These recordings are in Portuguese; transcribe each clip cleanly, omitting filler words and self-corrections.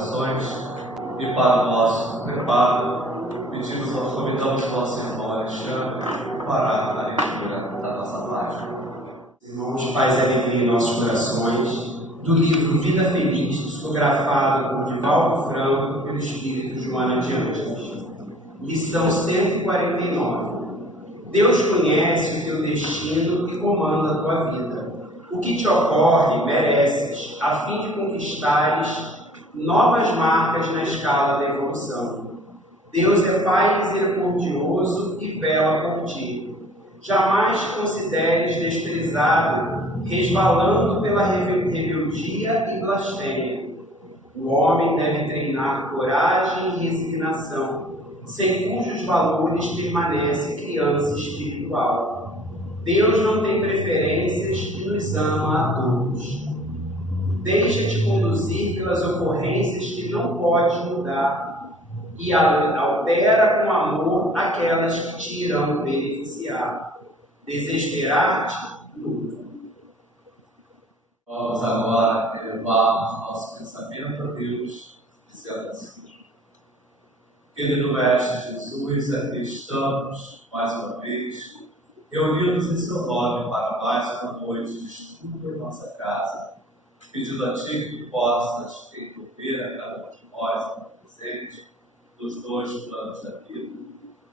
orações e para o nosso preparo, convidamos o nosso irmão Alexandre que fará a leitura da nossa página. Irmãos, paz e alegria em nossos corações, do livro Vida Feliz, psicografado por Divaldo Franco pelo Espírito Joana de Ângeles. Lição 149. Deus conhece o teu destino e comanda a tua vida. O que te ocorre, mereces, a fim de conquistares novas marcas na escala da evolução. Deus é Pai misericordioso e vela por ti. Jamais te consideres desprezado, resvalando pela rebeldia e blasfêmia. O homem deve treinar coragem e resignação, sem cujos valores permanece criança espiritual. Deus não tem preferências e nos ama a todos. Deixa-te conduzir pelas ocorrências que não podes mudar e altera com amor aquelas que te irão beneficiar. Desesperar-te, luta. Vamos agora elevar nosso pensamento a Deus, dizendo assim: Querido Mestre Jesus, aqui estamos, mais uma vez, reunidos em seu nome para mais uma noite de estudo em nossa casa, pedindo a Ti que possas envolver a cada um de nós, presente, dos dois planos da vida.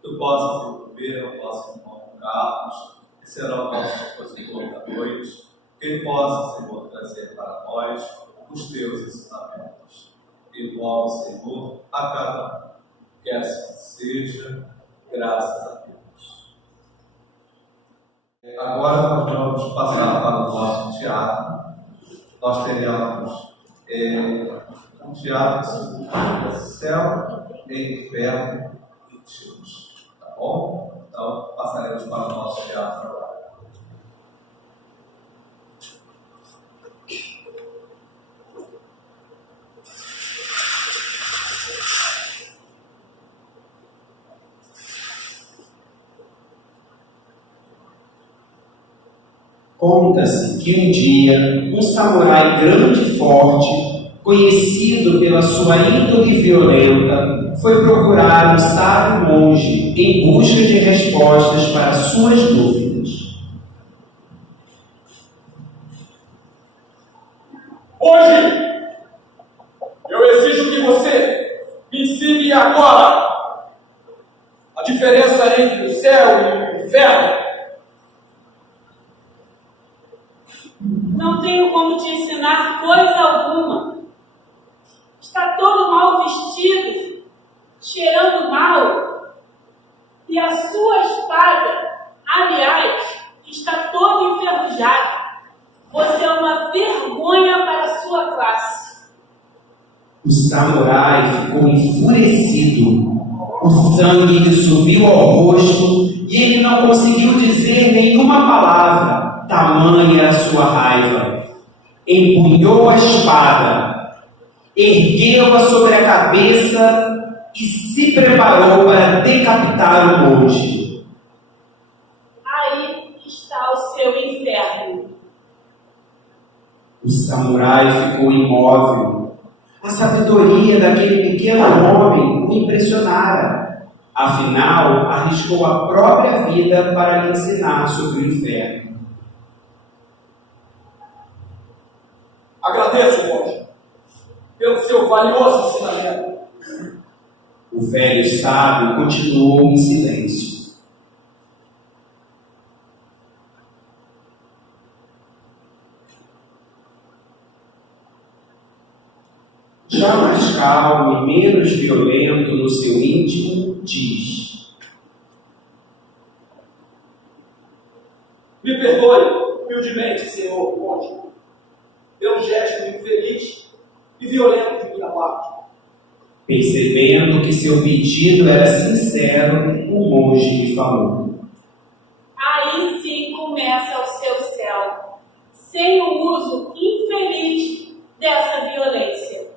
Tu possas envolver o nosso irmão Carlos, que será o nosso expositor da noite, que ele possa, Senhor, trazer para nós os Teus ensinamentos. Envolve, Senhor, a cada um. Que assim seja, graças a Deus. Agora nós vamos passar para o nosso teatro. Nós teremos um teatro sobre céu e inferno e Deus. Tá bom? Então passaremos para o nosso teatro agora. Conta-se que um dia, um samurai grande e forte, conhecido pela sua índole violenta, foi procurar um sábio monge em busca de respostas para suas dúvidas. Hoje, eu exijo que você me ensine agora a diferença entre o céu e o inferno. Não tenho como te ensinar coisa alguma. Está todo mal vestido, cheirando mal. E a sua espada, aliás, está toda enferrujada. Você é uma vergonha para a sua classe. O samurai ficou enfurecido. O sangue lhe subiu ao rosto e ele não conseguiu dizer nenhuma palavra. Tamanha era a sua raiva. Empunhou a espada, ergueu-a sobre a cabeça e se preparou para decapitar o monge. Aí está o seu inferno. O samurai ficou imóvel. A sabedoria daquele pequeno homem o impressionara. Afinal, arriscou a própria vida para lhe ensinar sobre o inferno. Agradeço, monge, pelo seu valioso ensinamento. O velho sábio continuou em silêncio. Já mais calmo e menos violento no seu íntimo, diz: Me perdoe, humildemente, senhor monge, pelo gesto infeliz e violento de minha parte. Percebendo que seu pedido era sincero, o monge lhe falou: Aí sim começa o seu céu, sem o uso infeliz dessa violência.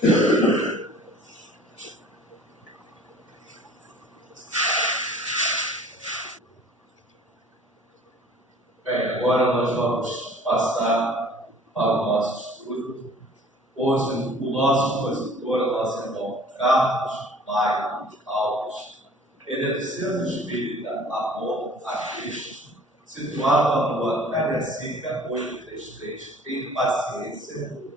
Bem, agora nós vamos passar para o nosso estudo. Hoje o nosso expositor, o nosso irmão Carlos Maio Alves, ele é do Centro Espírita Amor a Cristo, situado na rua Cariacica 833, em Paciência.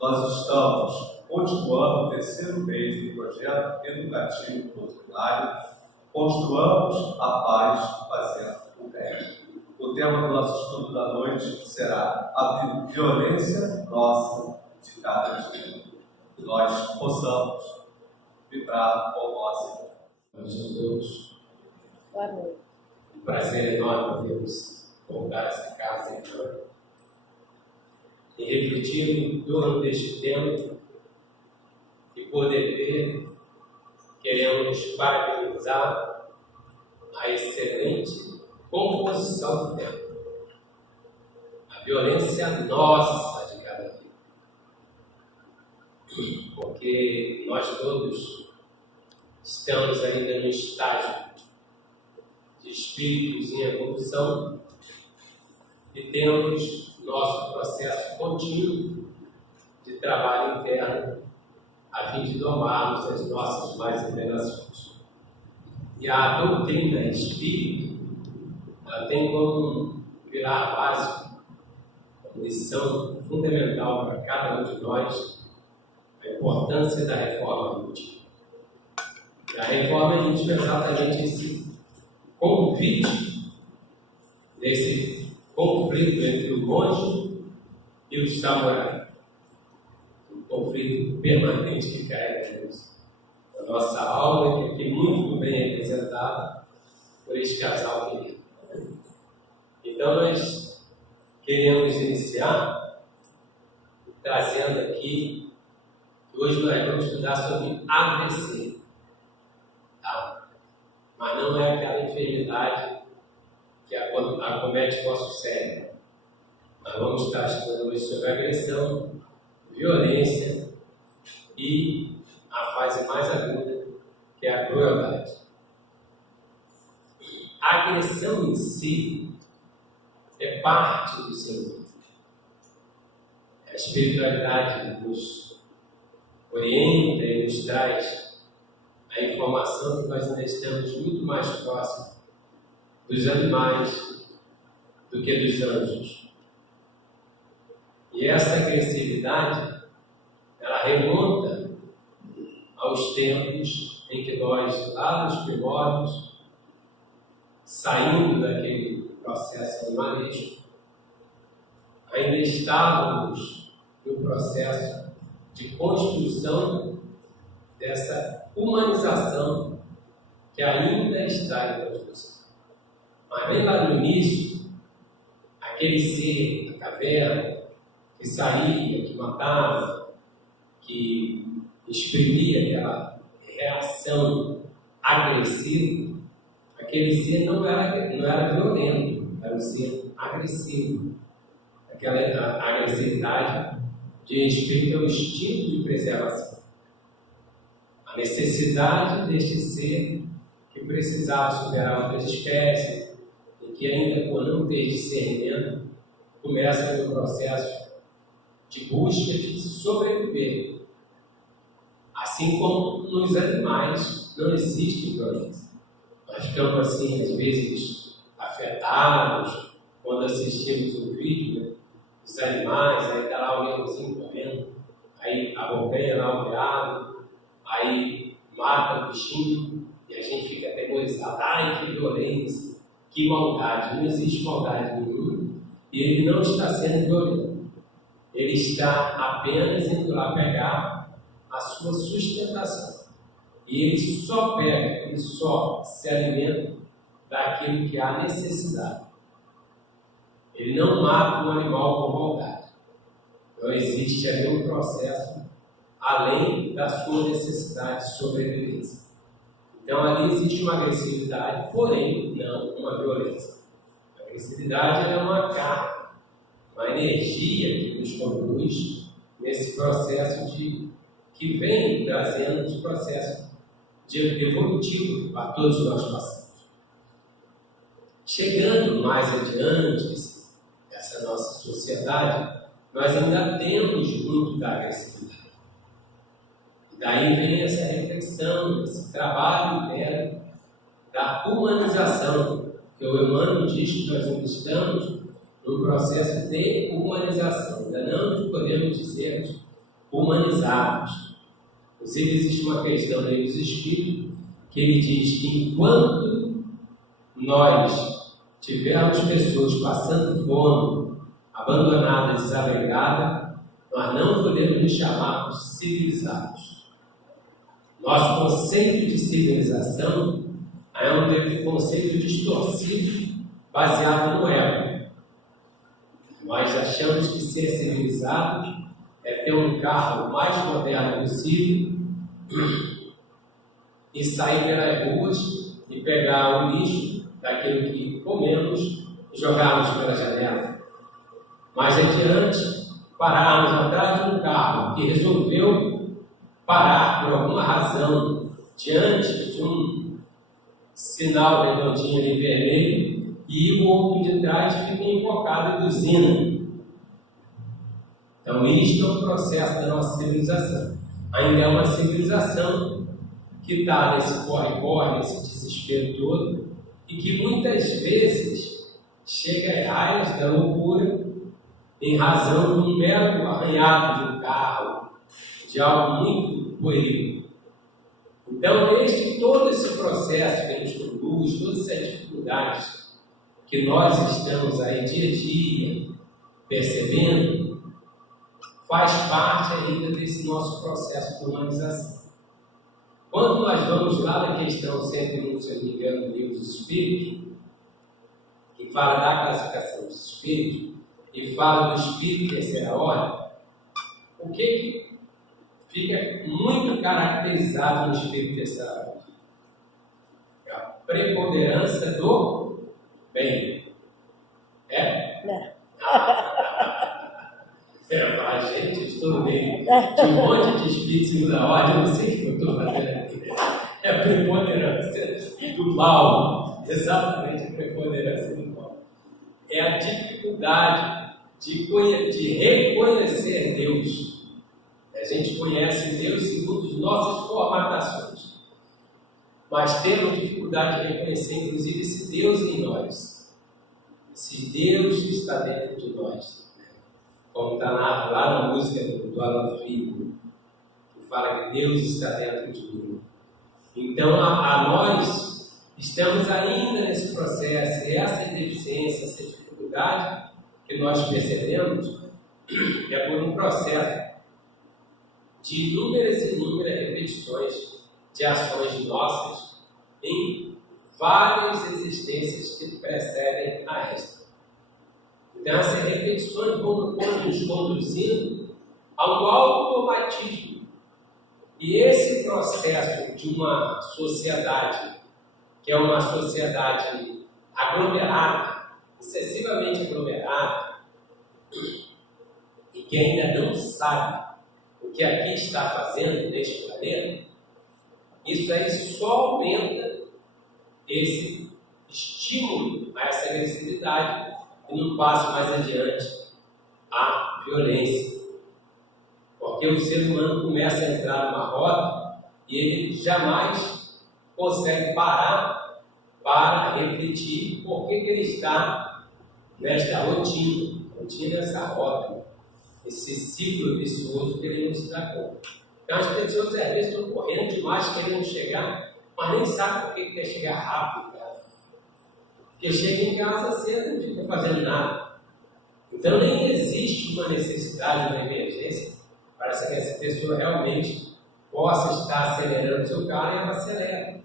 Nós estamos continuando o terceiro mês do projeto educativo doutrinário Construamos a Paz Fazendo o Bem. O tema do nosso estudo da noite será a violência nossa de cada dia. Que nós possamos vibrar com o nosso. Nós a todos. Boa noite. Um prazer enorme podermos voltar a essa casa então, e refletir em torno deste tema e poder ver, queremos parabenizar a excelente composição do tema. A violência nossa de cada dia. Porque nós todos estamos ainda no estágio de espíritos em evolução e temos nosso processo contínuo de trabalho interno a fim de domarmos as nossas mais inclinações. E a doutrina espírita ela tem como pilar básico, como lição fundamental para cada um de nós, a importância da reforma íntima. E a reforma íntima é exatamente esse convite desse conflito entre o monge e o samurai. Um conflito permanente que carregamos na nossa alma, que aqui muito bem representado por este casal querido. Então, nós queremos iniciar trazendo aqui que hoje nós vamos estudar sobre AVC. Tá? Mas não é aquela enfermidade que acomete o nosso cérebro. Nós vamos estar estudando hoje sobre agressão, violência e a fase mais aguda, que é a crueldade. A agressão em si é parte do ser humano. A espiritualidade nos orienta e nos traz a informação que nós ainda estamos muito mais próximos dos animais do que dos anjos. E essa agressividade, ela remonta aos tempos em que nós, lá nos primórdios, saindo daquele processo animalístico, ainda estávamos no processo de construção dessa humanização que ainda está em construção. Mas bem lá no início, aquele ser da caverna que saía, que matava, que exprimia aquela reação agressiva, aquele ser não era violento, era um ser agressivo. Aquela agressividade de respeito ao instinto de preservação. A necessidade deste ser que precisava superar outras espécies e que ainda por não ter discernimento começa no processo de busca de sobreviver. Assim como nos animais não existe violência. Nós ficamos assim, às vezes, afetados quando assistimos um vídeo, né, dos animais, aí está lá o leãozinho correndo, aí abocanha lá o veado, aí mata o bichinho e a gente fica atemorizado. Ai, que violência, que maldade. Não existe maldade nenhuma e ele não está sendo violento. Ele está apenas indo lá pegar a sua sustentação. E ele só pega, ele só se alimenta daquilo que há necessidade. Ele não mata um animal por maldade. Não existe ali um processo além da sua necessidade de sobrevivência. Então ali existe uma agressividade, porém não uma violência. A agressividade é uma carga, uma energia que nos conduz nesse processo de que vem trazendo os processos evolutivos para todos nós passamos. Chegando mais adiante essa nossa sociedade, nós ainda temos muito da agressividade. E daí vem essa reflexão, esse trabalho interno da humanização, que o Emmanuel diz que nós ainda estamos no processo de humanização, ainda não podemos dizer humanizados. Inclusive, existe uma questão aí dos Espíritos, que ele diz que enquanto nós tivermos pessoas passando fome, abandonadas, desabrigadas, nós não podemos nos chamarmos civilizados. Nosso conceito de civilização é um conceito distorcido, baseado no ego. Nós achamos que ser civilizado é ter um carro mais moderno possível e sair pelas ruas e pegar o lixo daquilo que comemos e jogarmos pela janela. Mais adiante, pararmos atrás de um carro que resolveu parar por alguma razão diante de um sinal redondinho ali vermelho e o outro de trás fica invocado e buzina. Então, isto é um processo da nossa civilização. Ainda é uma civilização que está nesse corre-corre, nesse desespero todo, e que muitas vezes chega a raios da loucura em razão de um mero arranhado de um carro, de algo muito pueril. Então, desde todo esse processo que nos conduz, todas essas dificuldades que nós estamos aí dia a dia percebendo, faz parte ainda desse nosso processo de humanização. Quando nós vamos lá na questão 101, se eu não me engano, do Livro dos Espíritos, que fala da classificação dos Espíritos, e fala do Espírito terceira ordem, o que fica muito caracterizado no Espírito terceira ordem? É a preponderância do bem. É? Não. A gente, estou no meio de um monte de espíritos de segunda ordem, eu não sei o que eu estou fazendo aqui. É a preponderância do mal, exatamente a preponderância do mal. É a dificuldade de reconhecer Deus. A gente conhece Deus segundo as nossas formatações, mas temos dificuldade de reconhecer, inclusive, esse Deus em nós, esse Deus que está dentro de nós. Como está lá na música do Alan Filho, que fala que Deus está dentro de mim. Então, a nós estamos ainda nesse processo, e essa deficiência, essa dificuldade que nós percebemos é por um processo de inúmeras e inúmeras repetições de ações nossas em várias existências que precedem a esta. Então, essas repetições vão nos conduzindo ao automatismo. E esse processo de uma sociedade, que é uma sociedade aglomerada, excessivamente aglomerada, e que ainda não sabe o que aqui está fazendo neste planeta, isso aí só aumenta esse estímulo a essa agressividade e não passa mais adiante a violência. Porque o ser humano começa a entrar numa roda e ele jamais consegue parar para refletir por que ele está nesta rotina essa roda, esse ciclo vicioso que ele não se dá conta. Então as pessoas às vezes estão correndo demais, querendo chegar, mas nem sabem por que quer chegar rápido. Porque chega em casa cedo e não fica fazendo nada. Então nem existe uma necessidade, uma emergência, para que essa pessoa realmente possa estar acelerando o seu carro e ela acelera.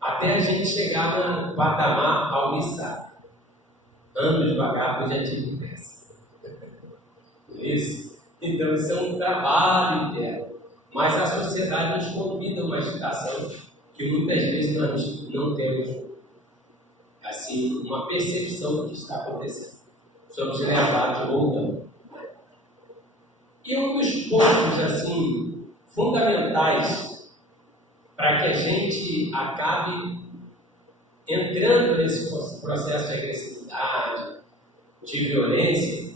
Até a gente chegar no patamar almoçar. Ando devagar, porque já tive pressa. Isso? Então isso é um trabalho interno. Mas a sociedade nos convida a uma agitação que muitas vezes nós não temos assim, uma percepção do que está acontecendo. Somos levados ou não. E um dos pontos, assim, fundamentais para que a gente acabe entrando nesse processo de agressividade, de violência,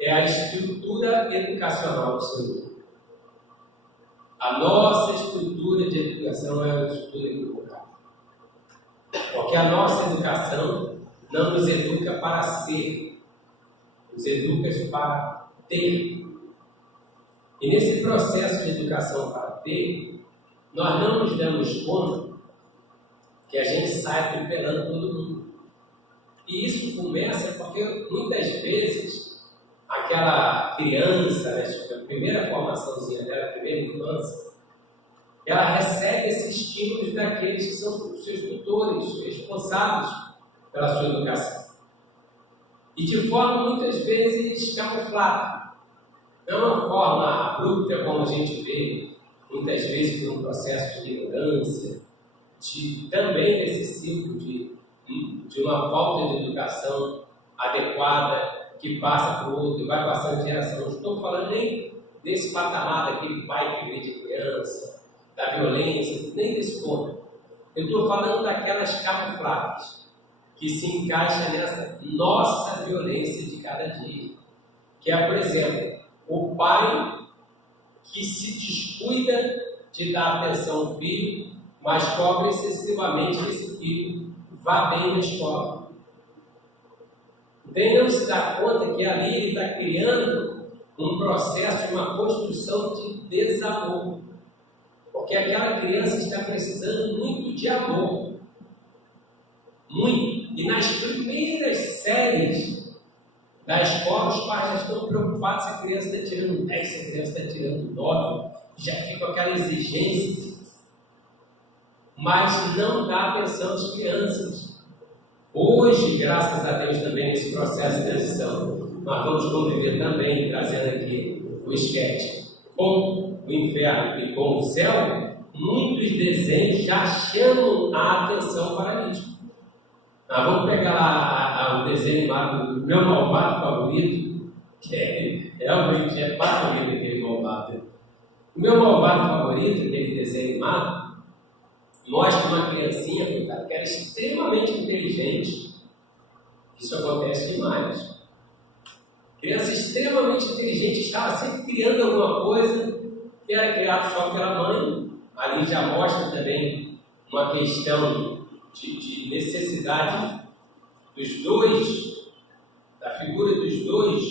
é a estrutura educacional do ser humano. A nossa estrutura de educação é uma estrutura equivocada. Porque a nossa educação não nos educa para ser, nos educa para ter. E nesse processo de educação para ter, nós não nos damos conta que a gente sai atropelando todo mundo. E isso começa porque muitas vezes aquela criança, né, a primeira formaçãozinha dela, a primeira infância, ela recebe esses estímulos daqueles que são os seus tutores, responsáveis pela sua educação. E de forma muitas vezes camuflada. Não é uma forma abrupta, como a gente vê muitas vezes por um processo de ignorância, também desse ciclo de uma falta de educação adequada que passa para o outro e vai passando de geração. Não estou falando nem desse patamar daquele pai que vende criança, da violência, nem desse ponto. Eu estou falando daquelas camuflagens que se encaixam nessa nossa violência de cada dia. Que é, por exemplo, o pai que se descuida de dar atenção ao filho, mas cobra excessivamente que esse filho vá bem na escola. Então ele não se dá conta que ali ele está criando um processo, uma construção de desamor. Porque aquela criança está precisando muito de amor. Muito. E nas primeiras séries da escola, os pais já estão preocupados se a criança está tirando 10, se a criança está tirando 9. Já fica aquela exigência. Mas não dá atenção às crianças. Hoje, graças a Deus, também nesse processo de transição, nós vamos conviver também, trazendo aqui o esquete com o inferno e com o céu, muitos desenhos já chamam a atenção para isso. Nós vamos pegar lá o desenho do meu malvado favorito, que realmente é favorito aquele malvado. O meu malvado favorito, aquele desenho animado, mostra uma criancinha, que era extremamente inteligente. Isso acontece demais. Criança extremamente inteligente estava sempre criando alguma coisa que era criado só pela mãe. Ali já mostra também uma questão de necessidade dos dois, da figura dos dois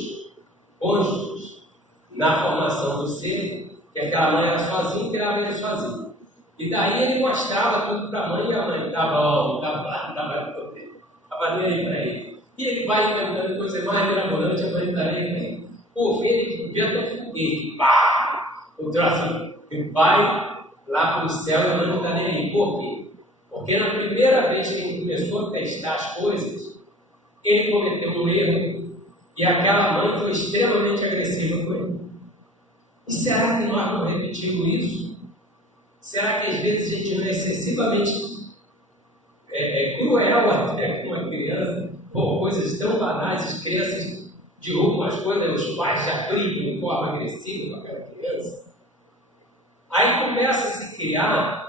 cônjuges na formação do ser, que aquela mãe era sozinha e criava ele sozinho. E daí ele mostrava tudo para a mãe e a mãe, tá bom, estava nem aí para ele. E ele vai inventando coisa mais mirabolante, a mãe está nem para ele. Pô, ele inventa um foguete, pá! O troço vai lá para o céu e a mãe não está nem aí. Por quê? Porque na primeira vez que ele começou a testar as coisas, ele cometeu um erro e aquela mãe foi extremamente agressiva com ele. E será que nós não repetimos isso? Será que às vezes a gente não é excessivamente cruel até com uma criança, por coisas tão banais, as crianças derrubam as coisas, os pais já brigam de forma agressiva com aquela criança? Aí começa a se criar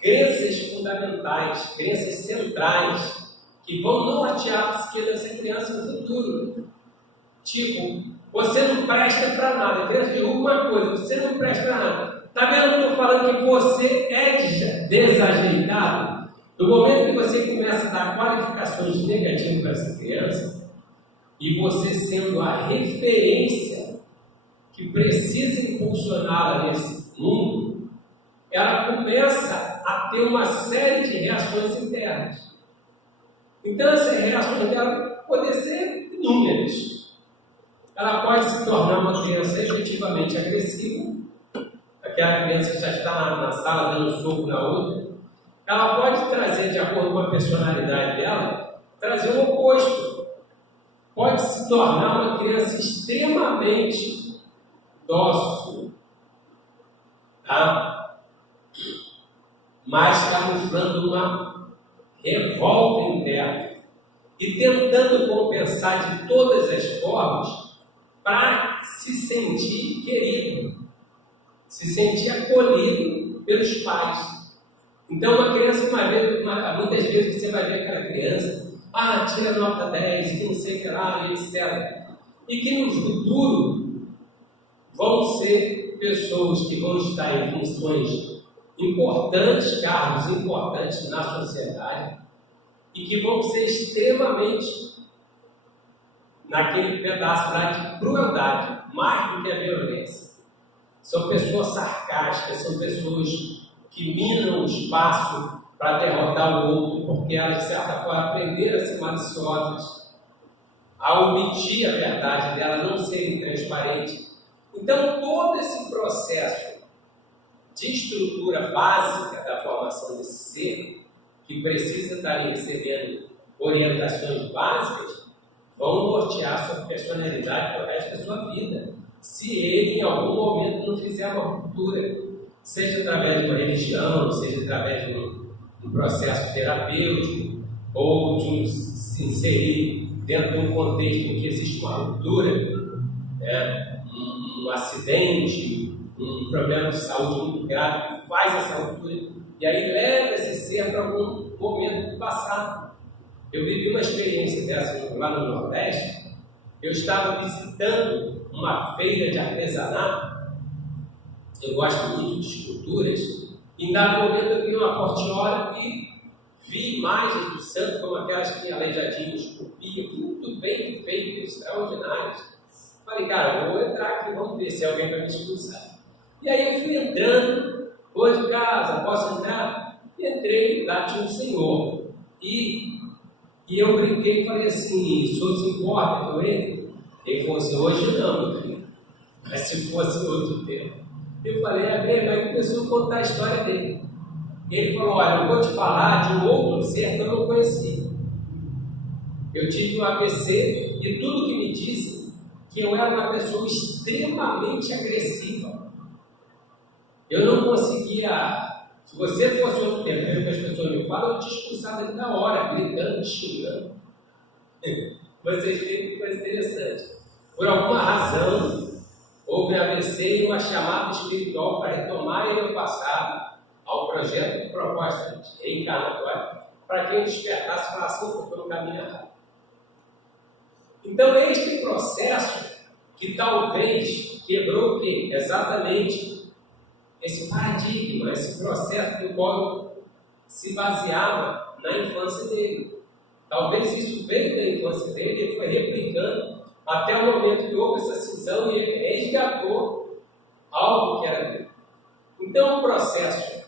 crenças fundamentais, crenças centrais, que vão nortear a psique dessa criança no futuro. Tipo, você não presta para nada. A criança diz uma coisa, você não presta para nada. Está vendo que eu estou falando que você é desajeitado? No momento que você começa a dar qualificações negativas para essa criança, e você sendo a referência que precisa impulsioná-la nesse mundo, ela começa a ter uma série de reações internas. Então, essas reações dela podem ser inúmeras. Ela pode se tornar uma criança efetivamente agressiva, aquela criança que já está na sala dando um soco na outra. Ela pode trazer, de acordo com a personalidade dela, trazer o oposto. Pode se tornar uma criança extremamente dócil, tá? Mas camuflando uma revolta interna e tentando compensar de todas as formas para se sentir querido, se sentir acolhido pelos pais. Então, uma criança, muitas vezes você vai ver aquela criança, tira nota 10, que não sei o que lá, etc. E que no futuro vão ser pessoas que vão estar em funções importantes, cargos importantes na sociedade, e que vão ser extremamente naquele pedaço lá de crueldade, mais do que a violência. São pessoas sarcásticas, são pessoas que minam o espaço para derrotar o outro, porque elas, de certa forma, aprenderam a ser maliciosas, a omitir a verdade dela, não serem transparentes. Então, todo esse processo de estrutura básica da formação desse ser, que precisa estar recebendo orientações básicas, vão nortear sua personalidade para o resto da sua vida, se ele, em algum momento, não fizer uma ruptura, seja através de uma religião, seja através de um processo terapêutico, ou de se inserir dentro de um contexto em que existe uma ruptura, um acidente, um problema de saúde muito grave, que faz essa ruptura, e aí leva esse ser para algum momento do passado. Eu vivi uma experiência dessa lá no Nordeste. Eu estava visitando uma feira de artesanato. Eu gosto muito de esculturas. E, em dado momento, eu vi uma portinhola e vi imagens do santo, como aquelas que aleijadinhos esculpiam, muito bem feitas, extraordinárias. Falei, cara, eu vou entrar aqui, vamos ver se alguém vai me expulsar. E aí eu fui entrando, vou de casa, posso entrar? E entrei, lá tinha um senhor. E eu brinquei e falei assim, o senhor se importa com ele? Ele falou assim, hoje não, meu filho, mas se fosse outro tempo. Eu falei, aí começou a contar a história dele. Ele falou, olha, eu vou te falar de um outro ser que eu não conhecia. Eu tive um AVC e tudo que me disse que eu era uma pessoa extremamente agressiva. Eu não conseguia... Se você fosse outro tempo, que as pessoas me falam, eu te expulsava ali na hora, gritando, xingando. Vocês veem que coisa interessante. Por alguma razão, houve AVC e uma chamada espiritual para retomar ele ao passado, ao projeto de proposta reencarnatória, para quem despertasse e falasse, eu estou no caminho errado. Então, este processo que talvez quebrou o quê? Exatamente esse paradigma, esse processo do qual se baseava na infância dele. Talvez isso veio da infância dele e foi replicando até o momento que houve essa cisão e ele resgatou algo que era dele. Então, o processo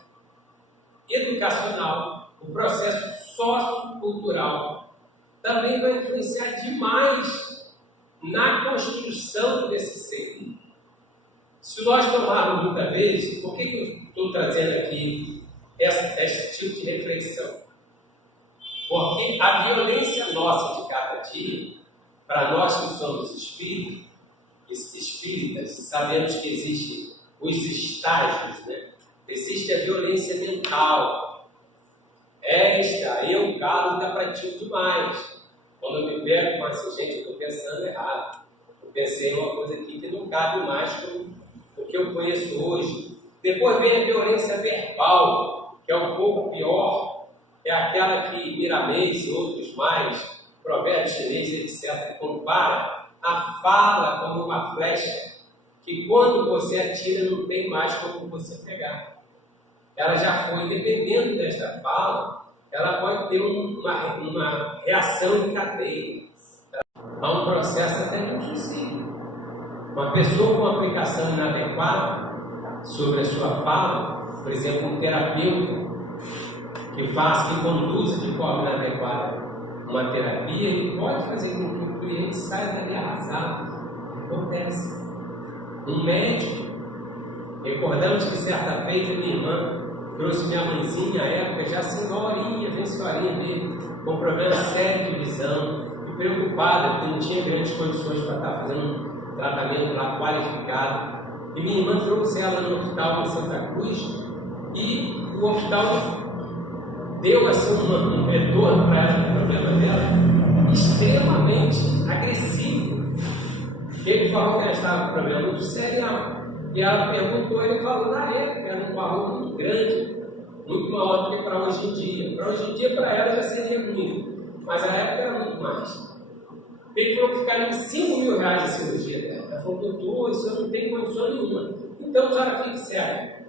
educacional, o processo sociocultural, também vai influenciar demais na construção desse ser. Se nós tomarmos muita vez, por que eu estou trazendo aqui esse tipo de reflexão? Porque a violência nossa de cada dia, para nós que somos espíritas, sabemos que existem os estágios, né? Existe a violência mental. Eu, Carlos, ainda pratico demais. Quando eu me pego, eu falo assim, gente, eu estou pensando errado. Eu pensei em uma coisa aqui que não cabe mais com o que eu conheço hoje. Depois vem a violência verbal, que é um pouco pior, é aquela que Miramês e outros mais, provérbios chineses, etc., compara a fala como uma flecha, que quando você atira não tem mais como você pegar. Ela já foi, dependendo desta fala, ela pode ter uma reação em cadeia. Há um processo até de um suicídio. Uma pessoa com aplicação inadequada sobre a sua fala, por exemplo, um terapeuta que conduza de forma inadequada uma terapia, ele pode fazer com que o cliente saia dali arrasado. Acontece. Um médico, recordamos que certa feita minha irmã trouxe minha mãezinha à época, já senhorinha dele, com problema sério de visão, e preocupada, porque não tinha grandes condições para estar fazendo um tratamento lá qualificado. E minha irmã trouxe ela no hospital em Santa Cruz, e o hospital deu assim um retorno para ela do problema dela extremamente agressivo. Ele falou que ela estava com um problema muito sério. E ela perguntou, ele falou na época, era um valor muito grande, muito maior do que para hoje em dia. Para hoje em dia, para ela já seria muito, mas na época era muito mais. Ele falou que ficaria R$5.000 a cirurgia dela. Ela falou, doutor, isso eu não tenho condição nenhuma. Então, a senhora fique séria.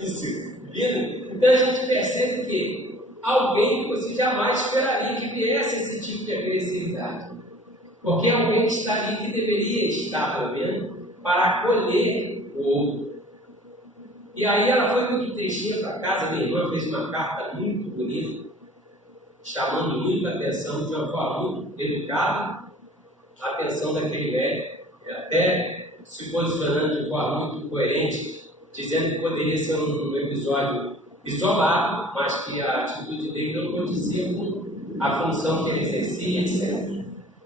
Isso, vindo? Então, a gente percebe que alguém que você jamais esperaria que viesse esse tipo de agressividade. Porque é alguém que está ali que deveria estar, pelo menos, para acolher o outro. E aí ela foi muito tristinha para casa. Minha irmã fez uma carta muito bonita, chamando muita atenção, de uma forma muito educada, a atenção daquele médico, até se posicionando de forma muito coerente, dizendo que poderia ser um episódio isolado, mas que a atitude dele não condizia com a função que ele exercia, etc.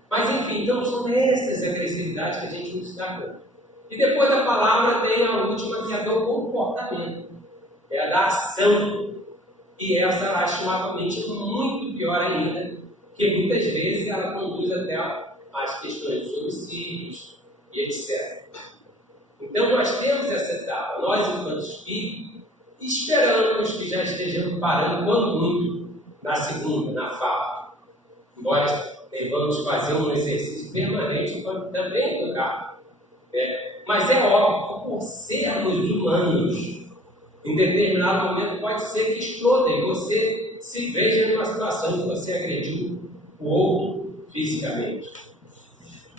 Mas enfim, então são essas agressividades que a gente não se dá conta. E depois da palavra tem a última, que é do comportamento, é a da ação. E essa eu acho novamente muito pior ainda, porque muitas vezes ela conduz até às questões dos homicídios e etc. Então nós temos essa etapa, nós enquanto espírito, esperamos que já estejamos parando, quando muito, na segunda, na fala. Nós vamos fazer um exercício permanente também no carro. Mas é óbvio que por sermos humanos, em determinado momento pode ser que exploda e você se veja numa situação que você agrediu o outro fisicamente.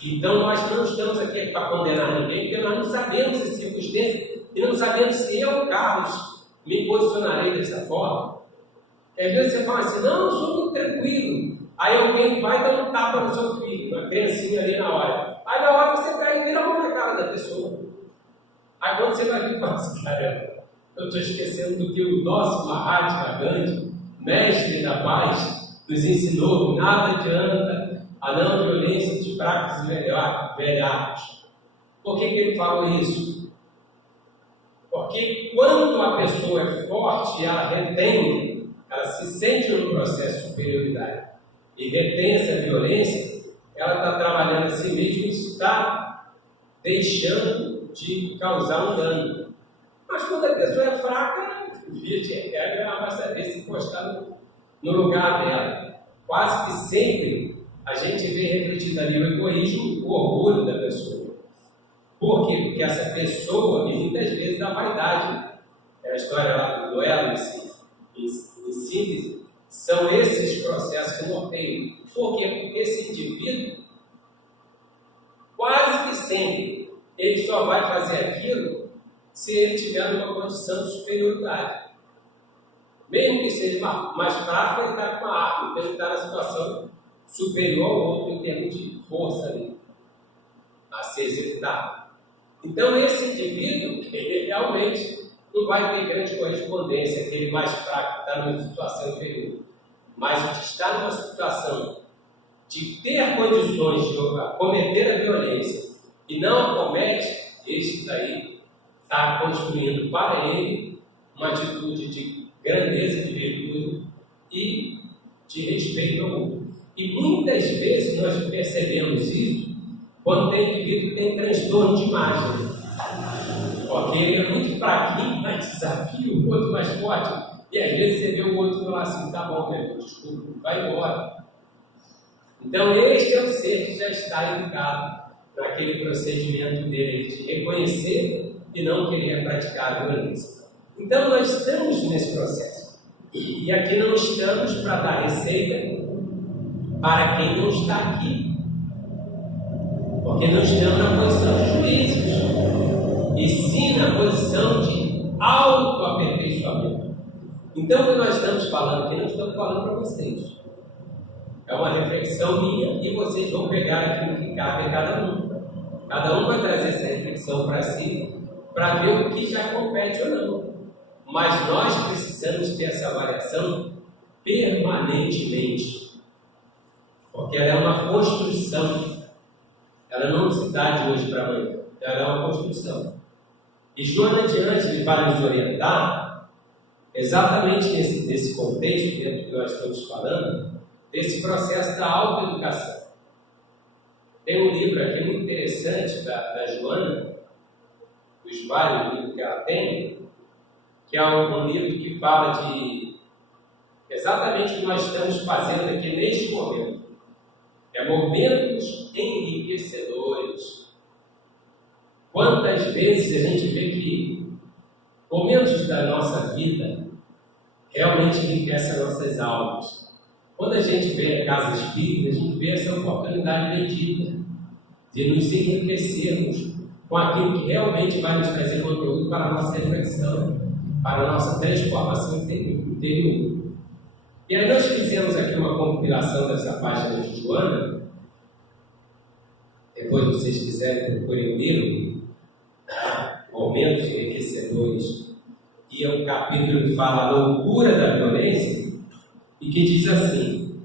Então nós não estamos aqui para condenar ninguém, porque nós não sabemos as circunstâncias e não sabemos se eu, Carlos, me posicionarei dessa forma. Às vezes você fala assim, não, eu sou muito tranquilo. Aí alguém vai dar um tapa no seu filho, uma criancinha ali na hora. Aí na hora você pega e vira a mão na cara da pessoa. Aí quando você vai vir e fala assim, caramba, eu estou esquecendo do que o nosso Mahatma Gandhi, mestre da paz, nos ensinou: nada adianta a não violência de fracos e velhados. Por que ele falou isso? Porque quando a pessoa é forte, ela retém, ela se sente num processo de superioridade e retém essa violência, ela está trabalhando a si mesma e está deixando de causar um dano. Mas quando a pessoa é fraca, via de regra, ela vai saber se encostar no lugar dela. Quase que sempre a gente vê refletido ali o egoísmo, o orgulho da pessoa. Por quê? Porque essa pessoa, e muitas vezes da vaidade, é a história lá do duelo, em síntese, são esses processos que norteiam. Por quê? Porque esse indivíduo, quase que sempre, ele só vai fazer aquilo se ele tiver uma condição de superioridade. Mesmo que seja mais fraco, ele está com a arma, então ele está na situação superior ao outro em termos de força ali, a ser executado. Então esse indivíduo, ele realmente não vai ter grande correspondência, aquele mais fraco que está numa situação inferior. Mas o que está numa situação de ter condições de cometer a violência e não a comete, esse daí está construindo para ele uma atitude de grandeza, de virtude e de respeito ao outro. E muitas vezes nós percebemos isso quando tem indivíduo que tem transtorno de imagem. Porque ele é muito fraquinho, mas desafia o outro mais forte. E às vezes você vê o outro falar assim, tá bom, meu, desculpa, vai embora. Então este é o ser que já está educado naquele procedimento dele de reconhecer e não querer praticar a violência. Então nós estamos nesse processo. E aqui não estamos para dar receita para quem não está aqui. Porque não estamos na posição de juízes, e sim na posição de autoaperfeiçoamento. Então o que nós estamos falando aqui, não estamos falando para vocês. É uma reflexão minha e vocês vão pegar aquilo que cabe a cada um. Cada um vai trazer essa reflexão para si, para ver o que já compete ou não. Mas nós precisamos ter essa avaliação permanentemente, porque ela é uma construção. Ela não se dá de hoje para amanhã, ela é uma construção. E Joana de Ângeles vai nos orientar exatamente nesse contexto, dentro do que nós estamos falando, desse processo da autoeducação. Tem um livro aqui muito interessante da Joana, dos vários livros que ela tem, que é um livro que fala de exatamente o que nós estamos fazendo aqui neste momento. É momentos enriquecedores. Quantas vezes a gente vê que momentos da nossa vida realmente enriquecem nossas almas. Quando a gente vem à casa espírita, a gente vê essa oportunidade bendita de nos enriquecermos com aquilo que realmente vai nos trazer conteúdo para a nossa reflexão, para a nossa transformação interior. E aí nós fizemos aqui uma compilação dessa página de Joana. Depois, se vocês quiserem, procurem o livro, Momentos Enriquecedores, que é um capítulo que fala a loucura da violência, e que diz assim: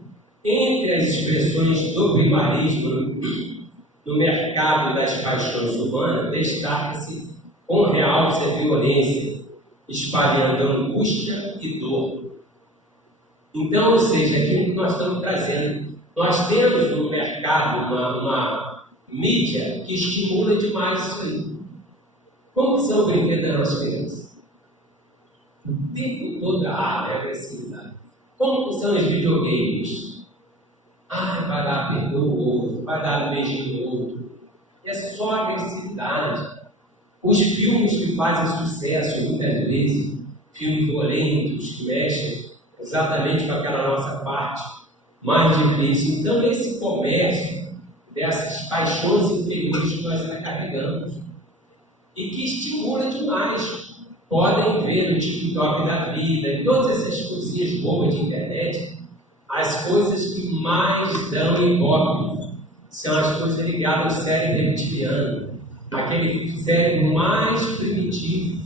entre as expressões do primarismo no mercado das paixões humanas, destaca-se com realce a violência, espalhando angústia e dor. Então, ou seja, aquilo que nós estamos trazendo, nós temos no mercado uma mídia que estimula demais isso aí. Como que são os brinquedos das nossas crianças? O tempo todo a arma é agressividade. Como que são os videogames? Vai dar perdoa o outro, vai dar um beijinho no outro. É só agressividade. Os filmes que fazem sucesso, muitas vezes, filmes violentos, que mexem exatamente com aquela nossa parte mais difícil. Então, esse comércio dessas paixões inferiores que nós carregamos e que estimula demais. Podem ver no TikTok da vida, em todas essas coisinhas bobas de internet, as coisas que mais dão ibope são as coisas ligadas ao cérebro reptiliano, aquele cérebro mais primitivo,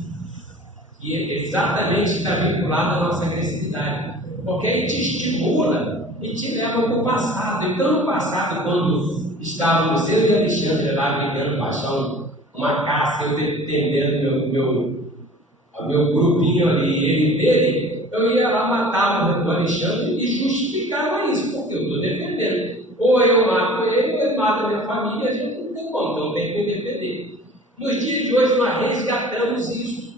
que exatamente está vinculado à nossa agressividade, porque ele te estimula e te leva para o passado. Então, no passado, quando estávamos eu e Alexandre lá brigando para achar uma caça, eu defendendo meu grupinho ali, ele dele, eu ia lá, matava o Alexandre e justificava isso, porque eu estou defendendo. Ou eu mato ele, ou ele mata a minha família, a gente não tem como, então tem que me defender. Nos dias de hoje nós resgatamos isso.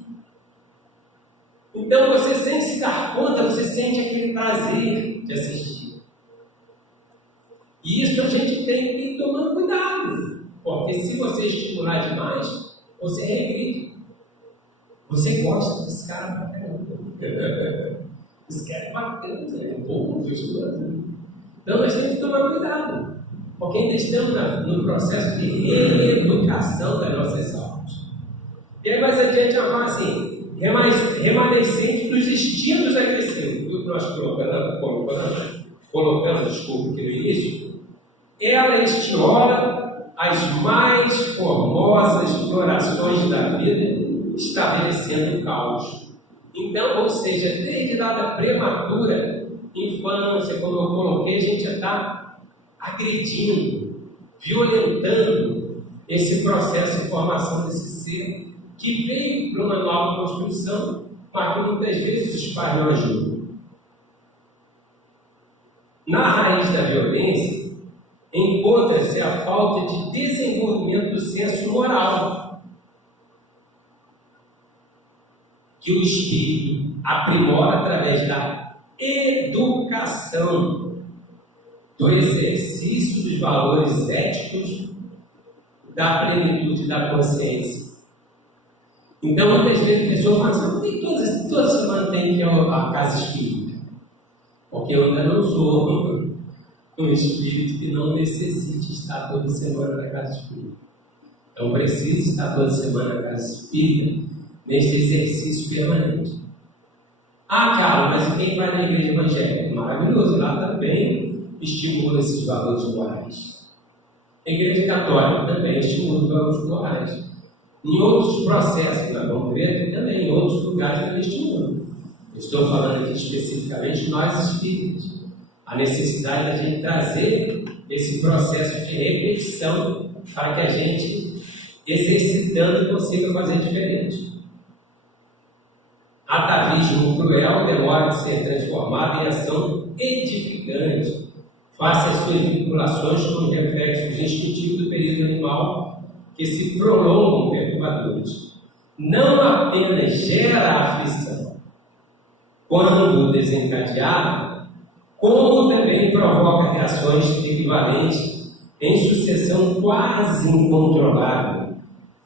Então você, sem se dar conta, você sente aquele prazer de assistir. E isso a gente tem que ir tomando cuidado, porque se você estimular demais, você regride. Você gosta desse cara pra caramba. Esse cara é bacana, é bom, virtuoso. Então nós temos que tomar cuidado, porque ainda estamos no processo de reeducação das nossas almas. E aí mais adiante ela fala assim: remanescente dos estímulos agressivos, que nós colocamos, desculpa, aqui no início, ela estiola as mais formosas explorações da vida, estabelecendo o caos. Então, ou seja, desde lá da prematura infância, como eu coloquei, a gente já está agredindo, violentando esse processo de formação desse ser que veio para uma nova construção, mas que muitas vezes os pais não ajudam. Na raiz da violência encontra-se a falta de desenvolvimento do senso moral, que o espírito aprimora através da educação, do exercício dos valores éticos, da plenitude da consciência. Então, muitas vezes a pessoa fala assim: por que toda semana tem que ir à casa espírita? Porque eu ainda não sou um espírito que não necessite estar toda semana na casa espírita. Então, preciso estar toda semana na casa espírita, nesse exercício permanente. Carlos, mas quem vai na igreja evangélica? Maravilhoso, lá também estimula esses valores morais. A igreja católica também estimula os valores morais. Em outros processos, na concreta, também em outros lugares também estimula. Estou falando aqui especificamente de nós espíritas. A necessidade da gente trazer esse processo de reflexão para que a gente, exercitando, consiga fazer diferente. Atavismo cruel demora a ser transformado em ação edificante, face às suas vinculações com os reflexos instintivos do período animal que se prolongam perturbadores. Não apenas gera aflição quando desencadeado, como também provoca reações equivalentes em sucessão quase incontrolável,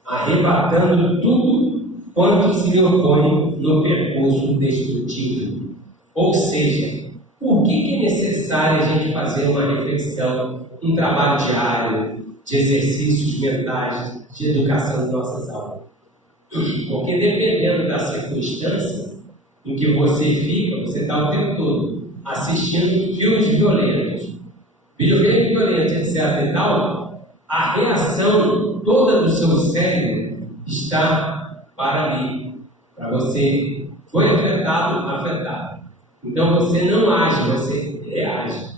arrebatando tudo quanto se lhe opõe no percurso destrutivo. Ou seja, por que é necessário a gente fazer uma reflexão, um trabalho diário, de exercícios mentais, de educação de nossas almas? Porque dependendo da circunstância em que você fica, você está o tempo todo assistindo filmes violentos, videogame violento, etc. e tal, a reação toda do seu cérebro está para ali, para você. Foi afetado. Então você não age, você reage.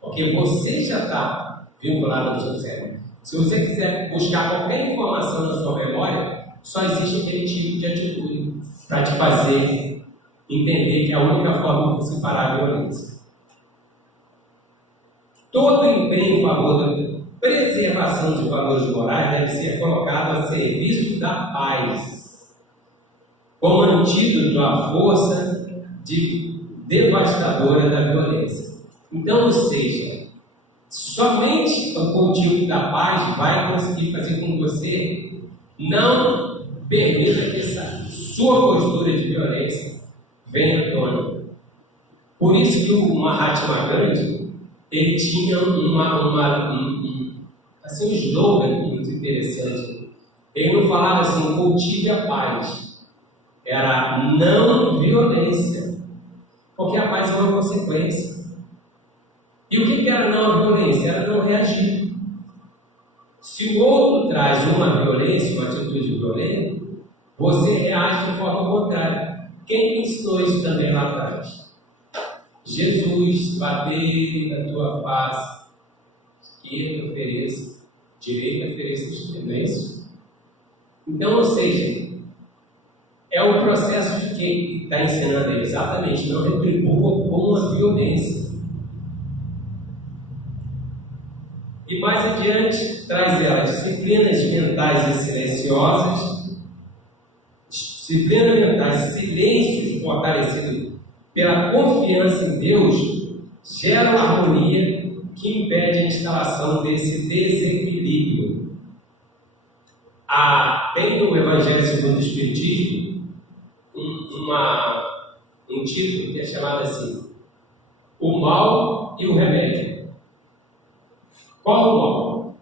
Porque você já está vinculado ao seu cérebro. Se você quiser buscar qualquer informação na sua memória, só existe aquele tipo de atitude para te fazer entender que é a única forma de você parar a violência. Todo empenho em favor da preservação de valores morais deve ser colocado a serviço da paz, como antídoto à força devastadora da violência. Então, ou seja, somente o cultivo da paz vai conseguir fazer com que você não permita que essa sua postura de violência venha à tona. Por isso que o Mahatma Gandhi, ele tinha um slogan muito interessante. Ele não falava assim, cultive a paz. Era não violência. Porque a paz é uma consequência. E o que era não violência? Era não reagir. Se o outro traz uma violência, uma atitude violenta, você reage de forma contrária. Quem ensinou isso também lá atrás? Jesus, bater na tua face, esquerda ofereça, direita ofereça, esquerda, não é isso? Então, ou seja, é o processo de que está ensinando aí, exatamente, não retribua com a violência. E mais adiante, traz ela disciplinas mentais e silenciosas, disciplinas mentais e silêncios fortalecidos pela confiança em Deus, geram harmonia que impede a instalação desse desequilíbrio. Tem no Evangelho segundo o Espiritismo um título que é chamado assim: o mal e o remédio. Qual o mal?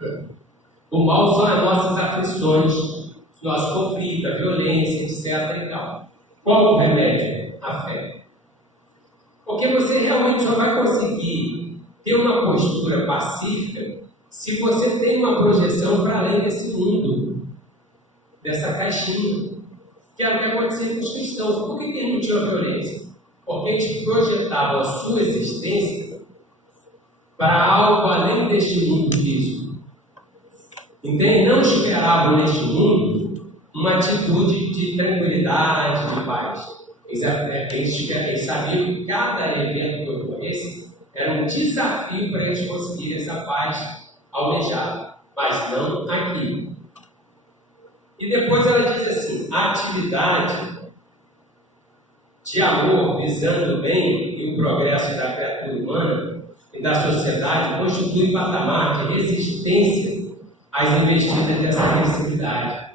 O mal são as nossas aflições, os nossos conflitos, a violência, etc. e tal. Qual o remédio? A fé. Porque você realmente só vai conseguir ter uma postura pacífica se você tem uma projeção para além desse mundo, dessa caixinha, que é o que acontecia com os cristãos. Por que eles não tinham violência? Porque eles projetavam a sua existência para algo além deste mundo físico. Então, eles não esperavam neste mundo uma atitude de tranquilidade, de paz. Eles sabiam que cada evento que ocorresse era um desafio para eles conseguirem essa paz almejada, mas não aqui. E depois ela diz assim: a atividade de amor visando o bem e o progresso da criatura humana e da sociedade constitui patamar de resistência às investidas dessa agressividade.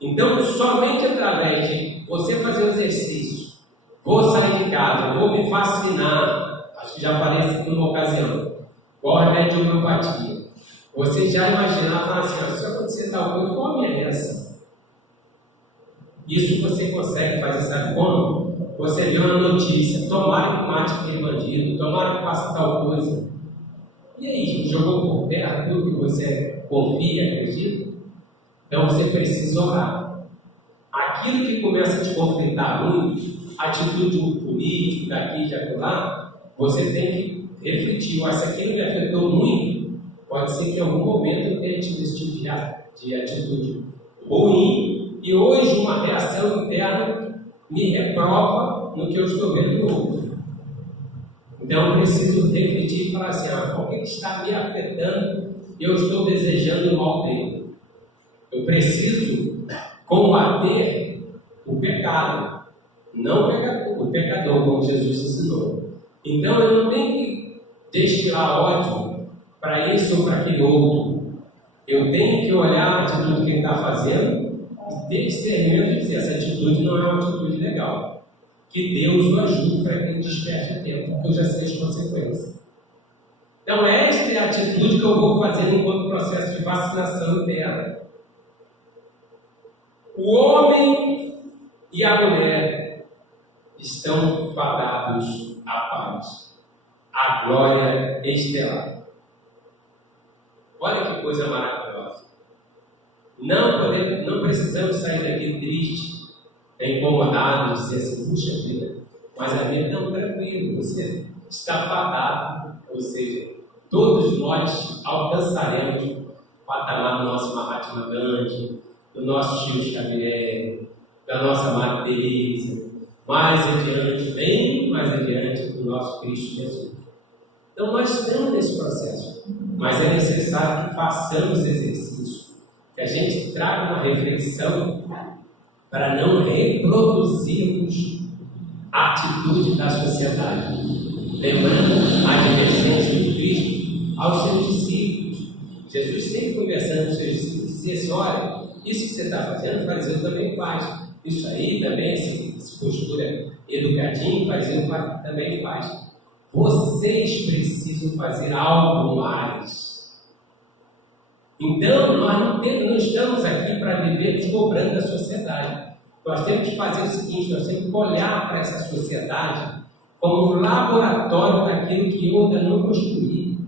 Então, somente através de você fazer um exercício, vou sair de casa, vou me fascinar, acho que já falei isso numa ocasião, qual é remédio de homeopatia? Você já imaginar, falar assim, se acontecer tal coisa, qual a minha reação? Isso você consegue fazer, sabe como? Você vê uma notícia, tomara que mate aquele bandido, tomara que faça tal coisa. E aí, jogou por terra tudo que você confia, acredita? Então você precisa orar. Aquilo que começa a te conflitar muito, atitude do político, daqui e de acolá, você tem que refletir. Se aquilo me afetou muito, pode ser que em algum momento eu tenha tido esse tipo de atitude ruim, e hoje uma reação interna me reprova no que eu estou vendo no outro. Então eu preciso refletir e falar assim, por que está me afetando e eu estou desejando o mal dele? Eu preciso combater o pecado, não o pecador, como Jesus ensinou. Então eu não tenho que destilar ódio para esse ou para aquele outro. Eu tenho que olhar a atitude que ele está fazendo e ter discernimento de dizer, essa atitude não é uma atitude legal. Que Deus o ajude para que ele desperte a tempo, porque eu já sei as consequências. Então esta é a atitude que eu vou fazer enquanto processo de vacinação interna. O homem e a mulher estão fadados à paz, à glória estelar. Olha que coisa maravilhosa. Não precisamos sair daqui tristes, incomodados, dizer assim, puxa vida, mas a vida não é tranquila, você está fadado, ou seja, todos nós alcançaremos o patamar do nosso Mahatma Gandhi, do nosso Chico Xavier, da nossa Madre Teresa, mais adiante, bem mais adiante do nosso Cristo Jesus. Então nós estamos nesse processo, mas é necessário que façamos exercício, que a gente traga uma reflexão para não reproduzirmos a atitude da sociedade. Lembrando a advertência de Cristo aos seus discípulos. Jesus sempre conversando com os seus discípulos, dizia assim, olha, isso que você está fazendo, o fariseu também faz. Isso aí também, essa postura educadinha, o fariseu também faz. Vocês precisam fazer algo mais. Então, nós não estamos aqui para viver nos cobrando da sociedade. Nós temos que fazer o seguinte, nós temos que olhar para essa sociedade como um laboratório daquilo que eu ainda não construí.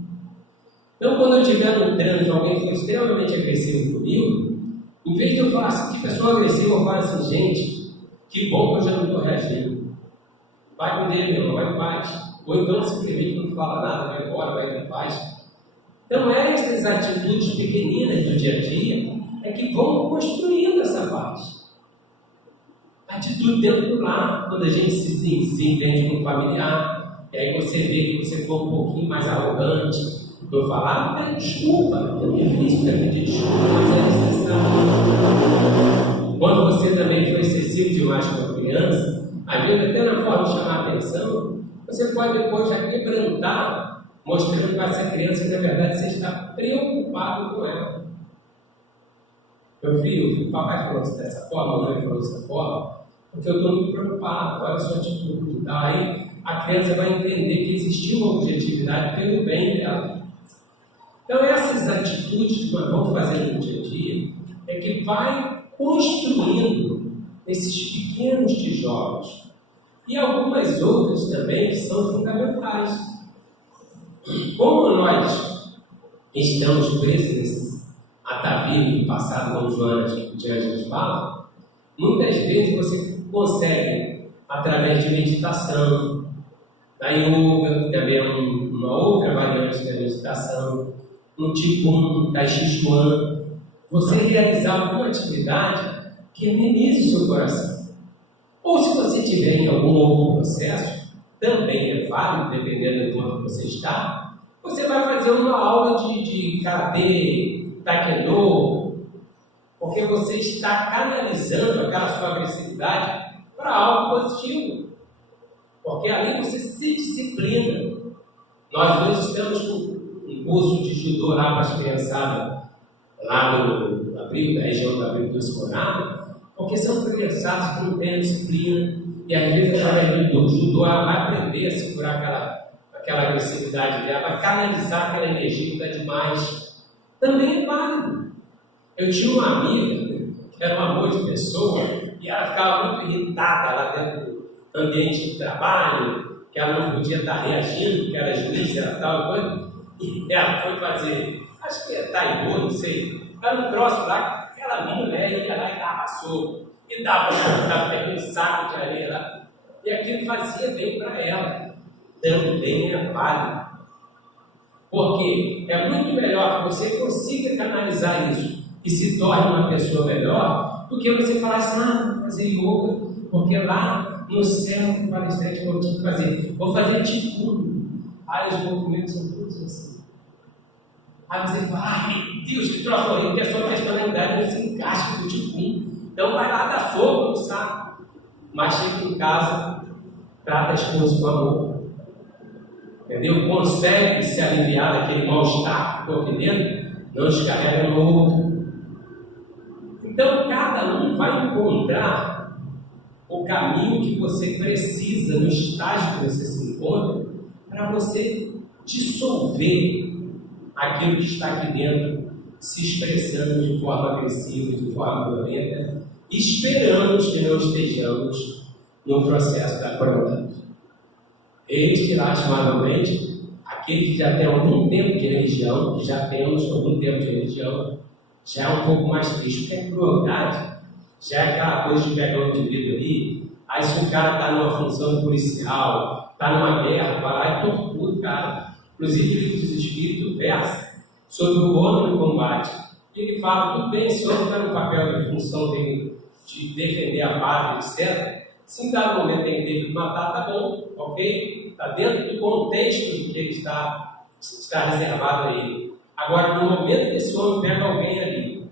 Então, quando eu estiver no trânsito, alguém for extremamente agressivo comigo, em vez de eu falar assim, que pessoa agressiva, eu falo assim, gente, que bom que eu já não estou reagindo. Vai com ele, meu irmão, vai em paz. Ou então, simplesmente não fala nada, vai embora, vai em paz. Então, essas atitudes pequeninas do dia a dia é que vão construindo essa paz. Atitude dentro do lar, quando a gente se entende com o familiar, e aí você vê que você for um pouquinho mais arrogante, eu falar, pede desculpa, é difícil pedir desculpa, mas é necessário. Quando você também for excessivo demais com a criança, às vezes até na forma de chamar a atenção, você pode depois já quebrantar, mostrando para essa criança que na verdade você está preocupado com ela. Meu filho, o papai falou dessa forma, a mãe falou dessa forma, porque eu estou muito preocupado, olha a sua atitude. Aí a criança vai entender que existiu uma objetividade pelo bem dela. Então essas atitudes que nós vamos fazer no dia a dia é que vai construindo esses pequenos tijolos e algumas outras também que são fundamentais. Como nós estamos presos a atavismo do passado, como Joana nos fala, muitas vezes você consegue, através de meditação, da yoga, que também é uma outra variante da meditação, um tipo da Xixuan, você realizar alguma atividade que amenize o seu coração. Ou se você estiver em algum outro processo, também é válido, dependendo do onde você está, você vai fazer uma aula de karatê, taekwondo, porque você está canalizando aquela sua agressividade para algo positivo. Porque ali você se disciplina. Nós hoje estamos com um curso de judô lá para as criançadas, lá no abrigo, da região do abrigo do Escorado, porque são criançadas que não têm a disciplina, e às vezes através do judô ela vai aprender a segurar aquela agressividade dela, vai canalizar aquela energia que está demais. Também é válido. Eu tinha uma amiga que era um amor de pessoa e ela ficava muito irritada lá dentro do ambiente de trabalho, que ela não podia estar reagindo, porque era juiz, era tal coisa, e ela foi fazer, acho que ia Taekwondo, não sei, era um troço lá, aquela mulher ia lá e dava soco, e dava um saco de areia lá, e aquilo fazia bem para ela, também é válido. Porque é muito melhor que você consiga canalizar isso e se torne uma pessoa melhor do que você falar assim, vou fazer yoga, porque lá no céu do palestrante eu tinha que fazer, vou fazer tipo, Aí os movimentos são todos assim. Aí você fala, ai Deus, que troço horrível, que a sua personalidade não se encaixa com o de mim. Então vai lá dar fogo no saco. Mas chega em casa, trata as coisas com amor. Entendeu? Consegue se aliviar daquele mal-estar que ficou aqui dentro, não descarrega no outro. Então cada um vai encontrar o caminho que você precisa no estágio que você se encontra para você dissolver aquilo que está aqui dentro, se expressando de forma agressiva, de forma violenta. Esperamos que não estejamos no processo da crueldade. Este, lastimavelmente, aquele que já tem algum tempo de religião, que já temos algum tempo de religião, já é um pouco mais triste, porque a crueldade já é aquela coisa de pegar um indivíduo ali. Aí se o cara está numa função policial, está numa guerra, vai lá e tortura o cara. Inclusive, o livro dos Espíritos versa sobre o homem no combate. Ele fala, tudo bem, esse homem está no papel de função dele, de defender a pátria, etc. Se em dado momento ele teve que matar, tá bom, ok? Está dentro do contexto de que ele está reservado a ele. Agora, no momento que esse homem pega alguém ali,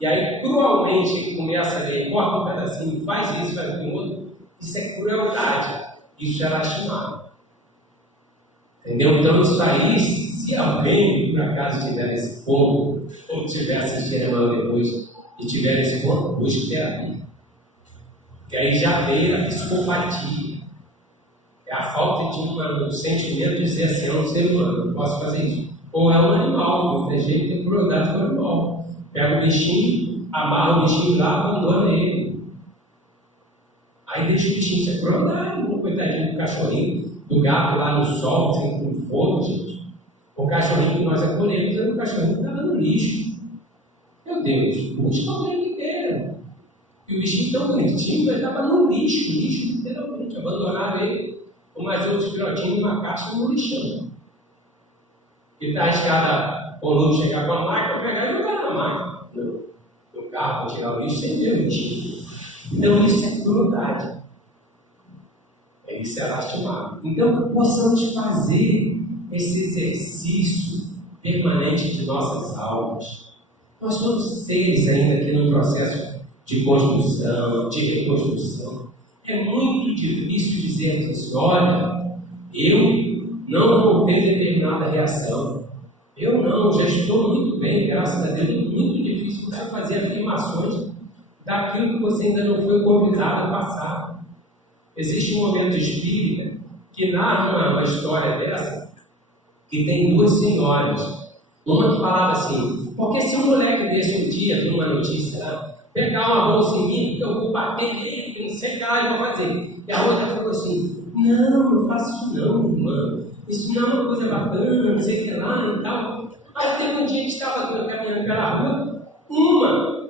e aí cruelmente ele começa a ler, corta um pedacinho, faz isso, faz aquilo outro, isso é crueldade, isso é lastimar. Entendeu? Então isso aí, se alguém por acaso tiver esse ponto, ou tiver assistindo a mão depois e tiver esse ponto, busque terapia. Que aí já veio a psicopatia. É a falta de um sentimento de dizer assim, eu não sei humano, não posso fazer isso. Ou é um animal, não tem jeito de ter crueldade com o animal. Pega o bichinho, amarra o bichinho lá, abandona ele. Aí deixa o bichinho ser crueldade, um coitadinho do cachorrinho, do gato lá no sol, sem com fogo, gente. O cachorrinho que nós acolhemos era um cachorrinho que está dando lixo. Meu Deus, busca alguém inteiro. E o bichinho tão bonitinho, ele estava no lixo literalmente. Abandonaram ele com mais outros filhotinhos numa caixa no lixão. E está a escada, quando chegar com a máquina, pegar e jogar na máquina. No carro, para tirar o lixo sem ver o lixo. Então isso é crueldade. Isso é lastimar. Então que possamos fazer esse exercício permanente de nossas almas. Nós somos seres ainda aqui no processo de construção, de reconstrução. É muito difícil dizer assim, olha, eu não vou ter determinada reação. Eu não, já estou muito bem, graças a Deus. É muito difícil você fazer afirmações daquilo que você ainda não foi convidado a passar. Existe um momento espírita que narra uma história dessa, que tem duas senhoras. Uma que falava assim, porque se um moleque desse um dia, viu uma notícia lá, pegar uma bolsa em mim, eu vou bater nele, não sei o que lá eu vou fazer. E a outra falou assim, não faço isso não, irmã. Isso não é uma coisa bacana, não sei o que lá e tal. Aí teve um dia que estava caminhando pela rua, uma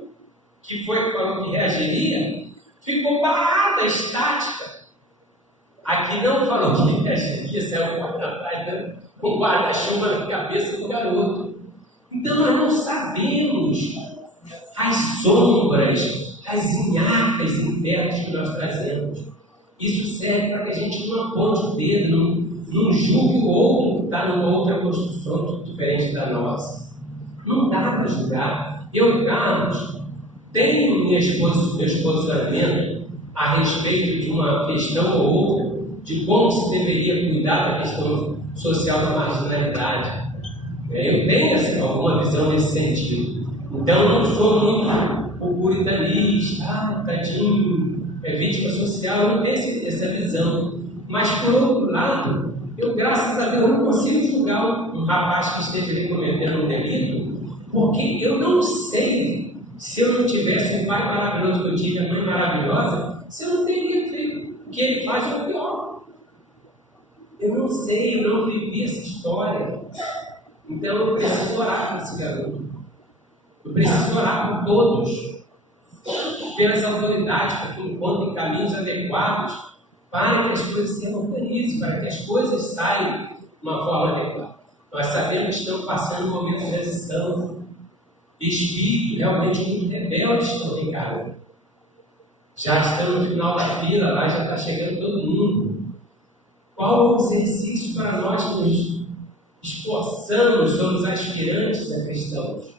que falou que reagiria, ficou parada, estática. Aqui não falou que reagiria, saiu atrás com o guarda-chuva na cabeça do garoto. Então nós não sabemos as sombras, as inhatas internas que nós trazemos. Isso serve para que a gente não aponte o dedo, não julgue o outro que está numa outra construção diferente da nossa. Não dá para julgar. Eu, Carlos, tenho meu posicionamento a respeito de uma questão ou outra, de como se deveria cuidar da questão social da marginalidade. Eu tenho alguma visão nesse sentido. Então, eu não sou muito o puritanista, tadinho, vítima social, eu não tenho essa visão. Mas, por outro lado, eu, graças a Deus, não consigo julgar um rapaz que esteja ali cometendo um delito, porque eu não sei, se eu não tivesse o pai maravilhoso que eu tive, a mãe maravilhosa, se eu não teria feito o que ele faz ou pior. Eu não sei, eu não vivi essa história. Então eu preciso orar por esse garoto. Eu preciso orar por todos, pelas autoridades, para que encontrem caminhos adequados para que as coisas se organizem, para que as coisas saiam de uma forma adequada. Nós sabemos que estamos passando um momento de transição. Espíritos realmente muito rebeldes estão reencarnando. Já estamos no final da fila, lá já está chegando todo mundo. Qual o exercício para nós que nos esforçamos, somos aspirantes a cristãos.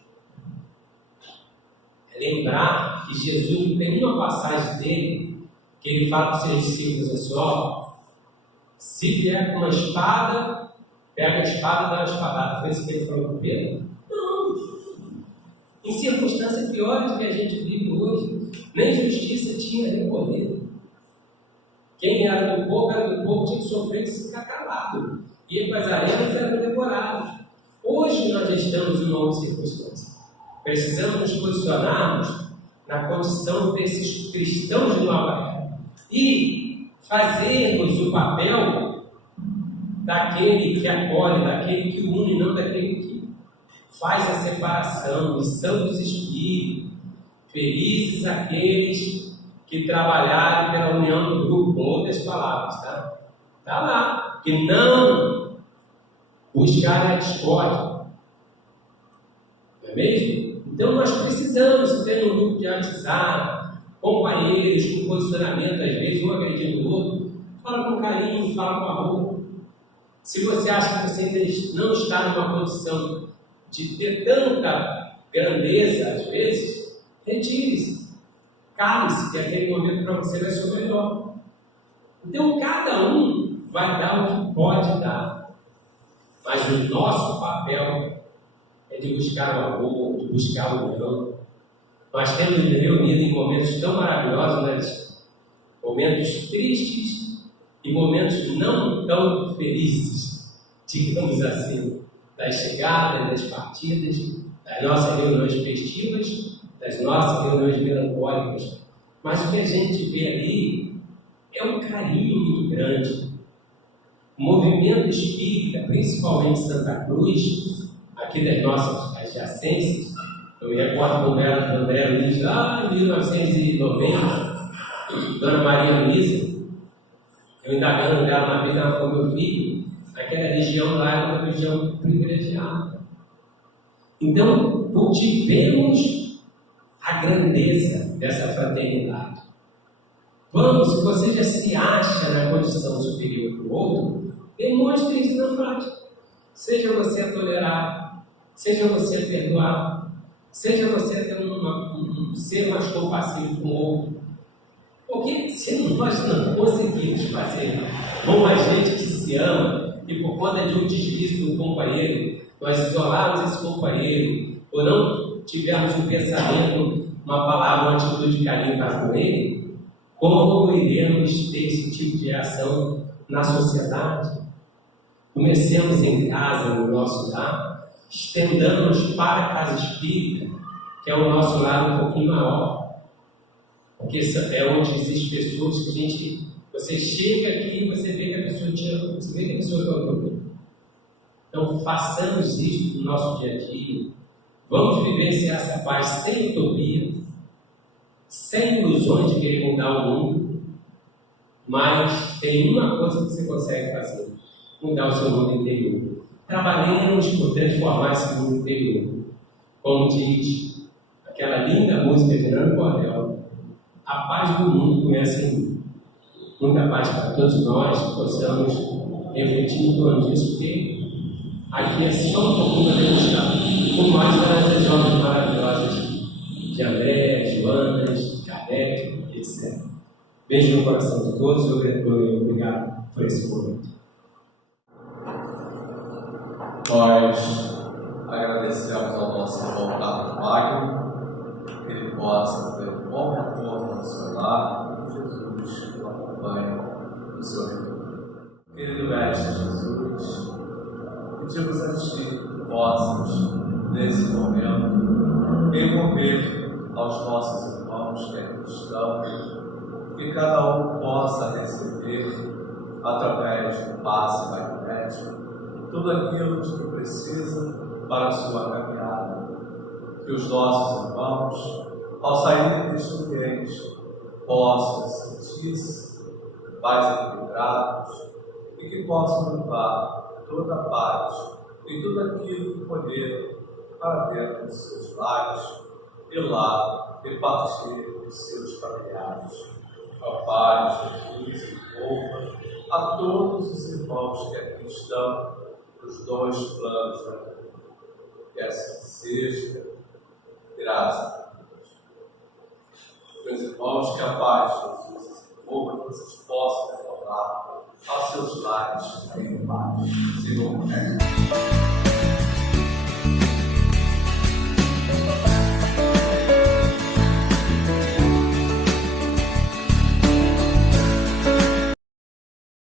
É lembrar que Jesus tem uma passagem dele que ele fala para os seus discípulos assim: ó, se vier com uma espada, pega a espada e dá uma espadada. Foi isso que ele falou para Pedro? Não. Em circunstâncias piores que a gente vive hoje, nem justiça tinha recorrido. Quem era do povo tinha que sofrer e ficar calado. Ia para as arenas e eram devorados. Hoje nós estamos em uma outra circunstância. Precisamos nos posicionarmos na condição desses cristãos de nova era e fazermos o papel daquele que acolhe, daquele que une, não daquele que faz a separação. Missão dos Espíritos. Felizes aqueles que trabalharem pela união do grupo, com outras palavras, tá? Está lá, que não buscarem a discórdia. Não é mesmo? Então nós precisamos ter um grupo de WhatsApp, companheiros com posicionamento, às vezes um agredindo o outro. Fala com carinho, fala com amor. Se você acha que você não está numa condição de ter tanta grandeza, às vezes, retire-se. Cale-se, que aquele momento para você vai ser o melhor. Então, cada um vai dar o que pode dar. Mas o nosso papel é de buscar o amor, de buscar o união. Nós temos reunido em momentos tão maravilhosos, né? Momentos tristes e momentos não tão felizes, digamos assim, das chegadas, das partidas, das nossas reuniões festivas, das nossas reuniões melancólicas. Mas o que a gente vê ali é um carinho muito grande. O movimento espírita, principalmente Santa Cruz, aqui das nossas adjacências, eu me recordo quando era do André Luiz, lá em 1990, Dona Maria Luísa, eu indagando dela uma vez, ela falou: meu filho, aquela região lá é uma região privilegiada. Então, cultivemos a grandeza dessa fraternidade. Vamos, se você já se acha na condição superior para o outro, demonstre isso na prática. Seja você a tolerar, seja você a perdoar, seja você a ter ser mais compassivo com o outro. Porque se nós não conseguimos fazer com a gente que se ama, e por conta de um deslize do companheiro, nós isolarmos esse companheiro, ou não tivermos um pensamento, uma palavra, uma atitude de carinho para com ele, como iremos ter esse tipo de reação na sociedade? Comecemos em casa, no nosso lar, estendamos para a casa espírita, que é o nosso lar um pouquinho maior, porque é onde existem pessoas que você chega aqui e você vê que a pessoa te ama, você vê que a pessoa te ama. Então, façamos isso no nosso dia a dia. Vamos vivenciar essa paz sem utopia, sem ilusões de querer mudar o mundo, mas tem uma coisa que você consegue fazer: mudar o seu mundo interior. Trabalhemos por transformar esse mundo interior. Como diz aquela linda música de Nando Cordel, a paz do mundo começa em mim. Muita paz para todos nós, que possamos refletir em torno disso, porque aqui é só um pouquinho para degustar. Por mais das obras maravilhosas de André, Joanas, Kardec, etc. Beijo no coração de todos e obrigado por esse momento. Nós agradecemos ao nosso irmão Carlos Magno, que ele possa ter um bom retorno no seu lar, Jesus o acompanhe no seu retorno. Querido Mestre Jesus, pedimos a Ti que possas, nesse momento, envolver aos nossos irmãos que aqui estão, que cada um possa receber, através do passe magnético, tudo aquilo de que precisa para a sua caminhada. Que os nossos irmãos, ao saírem deste ambiente, possam sentir-se mais equilibrados e que possam levar toda a paz e tudo aquilo que colheram para dentro dos seus lares e lá repartir dos seus familiares. A paz de Jesus envolva a todos os irmãos que aqui estão nos dois planos da vida. Que assim seja, graças a Deus. Meus irmãos, que a paz de Jesus envolva, que vocês possam retornar aos seus lares em paz. Senhor,